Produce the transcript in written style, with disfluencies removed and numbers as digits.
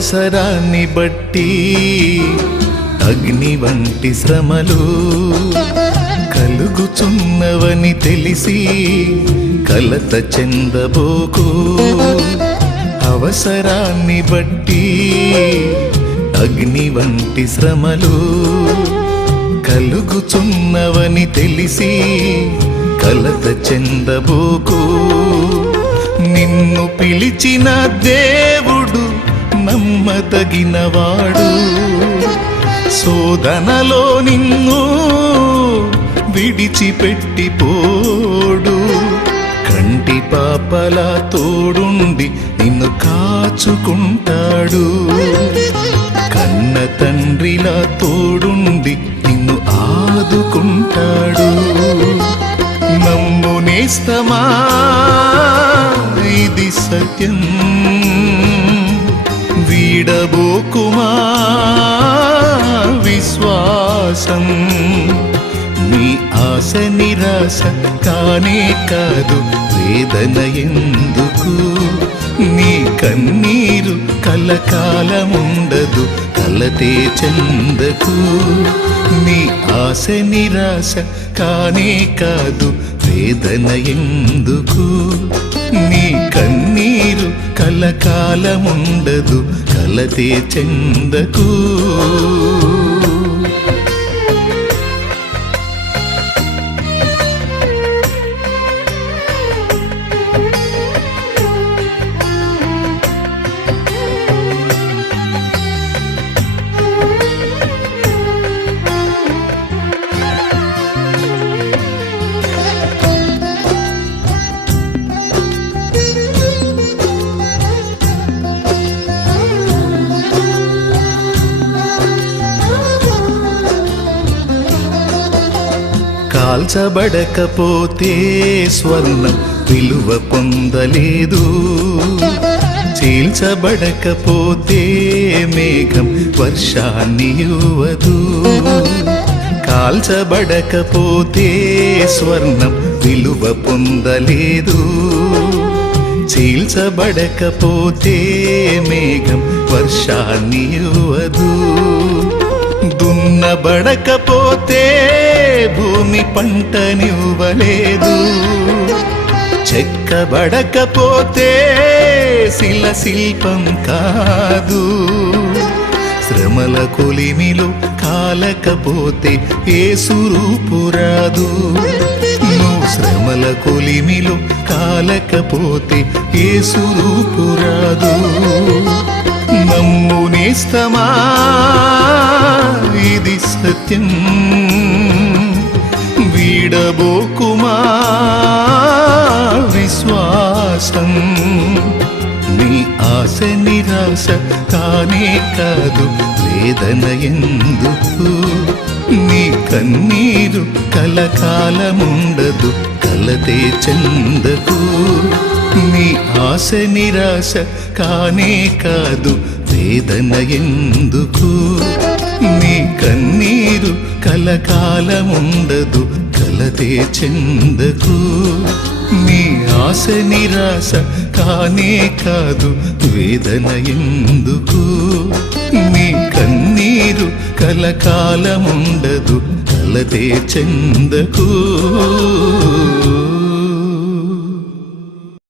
అవసరాన్ని బట్టి అగ్ని వంటి శ్రమలు కలుగుచున్నవని తెలిసి కలత చెందబోకు. అవసరాన్ని బట్టి అగ్ని వంటి శ్రమలు కలుగుచున్నవని తెలిసి కలత చెందబోకు. నిన్ను పిలిచిన దేవుడు నమ్మదగినవాడు. శోధనలో నిన్ను విడిచిపెట్టిపోడు. కంటి పాపలా తోడుండి నిన్ను కాచుకుంటాడు. కన్న తండ్రిలా తోడుండి నిన్ను ఆదుకుంటాడు. నమ్ము నేస్తమా, ఇది సత్యం. వీడబోకుమా విశ్వాసం. నీ ఆశ నిరాశ కానే కాదు, వేదన ఎందుకు? నీ కన్నీరు కలకాలముండదు, కలతే చెందకు. నీ ఆశ నిరాశ కానే కాదు, వేదన ఎందుకు? నీ కన్నీరు కలకాలముండదు, కలతే చెందకు. కాల్చబడకపోతే స్వర్ణం విలువ పొందలేదు. చీల్చబడకపోతే మేఘం వర్షాన్ని ఇవ్వదు. కాల్చబడకపోతే స్వర్ణం విలువ పొందలేదు. చీల్చబడకపోతే మేఘం వర్షాన్ని ఇవ్వదు. దున్నబడకపోతే భూమి పంటనివ్వలేదు. చెక్కబడకపోతే శిల శిల్పం కాదు. శ్రమల కొలిమిలో కాలకపోతే యేసు రూపు రాదు. నువ్వు శ్రమల కొలిమిలో కాలకపోతే యేసు రూపు రాదు. నమ్ము నేస్తమా, ఇది సత్యం. వీడబోకుమా విశ్వాసం. నీ ఆశ నిరాశ కానే కాదు, వేదన ఎందుకు? నీ కన్నీరు కలకాలముండదు, కలతే చెందకు. నీ ఆశ నిరాశ కానే కాదు, వేదన ఎందుకు? నీ కన్నీరు కలకాలముండదు, కలతే చెందకు. నీ ఆశ నిరాశ కానే కాదు, వేదన ఎందుకు? నీ కన్నీరు కలకాలముండదు, కలతే చెందకు.